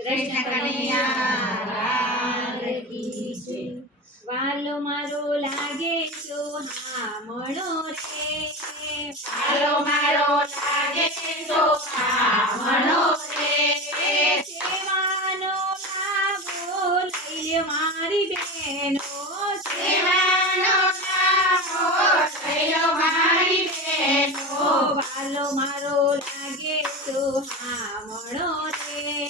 કૃષ્ણ કનૈયા લાલ કી જય. વાલો મારો લાગે સોહામણો રે, વાલો મારો લાગે સોહામણો રે, સેવાનો લાવો લઈ લ્યો મારી બહેનો, સેવાનો લાવો લઈ લો મારી બહેનો. વાલો મારો લાગે સોહામણો રે,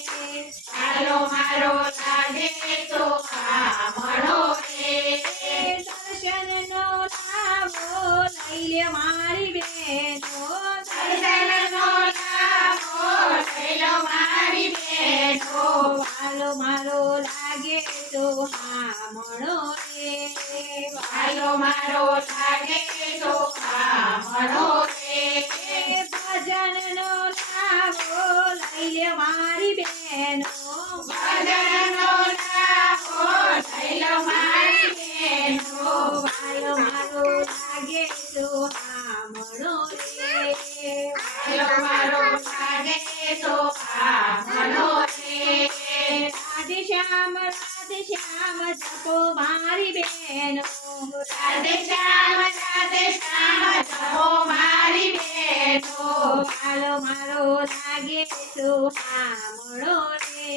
વાલો મારો લાગે સોહામણો રે, દર્શનનો લાવો લઈ લ્યો મારી બહેનો, દર્શનનો લાવો લઈ લો મારી બહેનો. વાલો મારો લાગે સોહામણો રે, વાલો મારો લાગે સોહામણો રે, ભજનનો લાવો લઈ લ્યો મારી બહેનો, ભજનનો લાવો લઈ લો મારી બહેનો. વાલો મારો લાગે સોહામણો રે, વાલો મારો લાગે સોહામણો રે, રાધે શ્યામ જપો મારી બહેનો, રાધે શ્યામ જપો મારી બહેનો. વાલો મારો લાગે સોહામણો રે,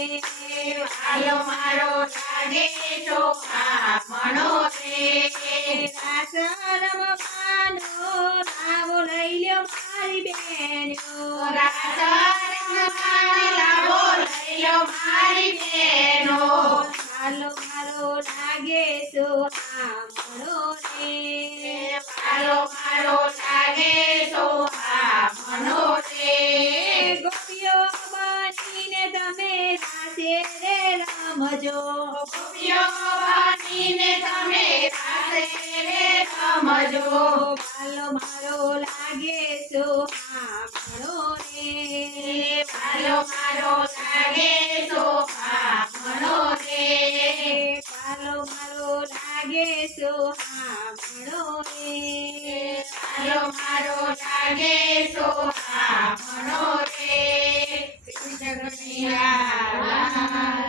વાલો મારો લાગે સોહામણો રે, રાસ રમવાનો લાવો લઈ લ્યો મારી બહેનો, રાસ રમવાનો લાવો લઈ લો મારી બહેનો. વાલો મારો લાગે સોહામણો રે, વાલો મારો લાગે સોહામણો રે, ગોપીઓ બનીને તમે રાસે રે રમજો, ગોપીઓ બનીને તમે રાસે રે રમજો. વાલો મારો લાગે સોહામણો રે, વાલો મારો લાગે સોહામણો રે, વાલો મારો લાગે સોહામણો રે, વાલો મારો લાગે સોહામણો રે. કૃષ્ણ કનૈયા લાલ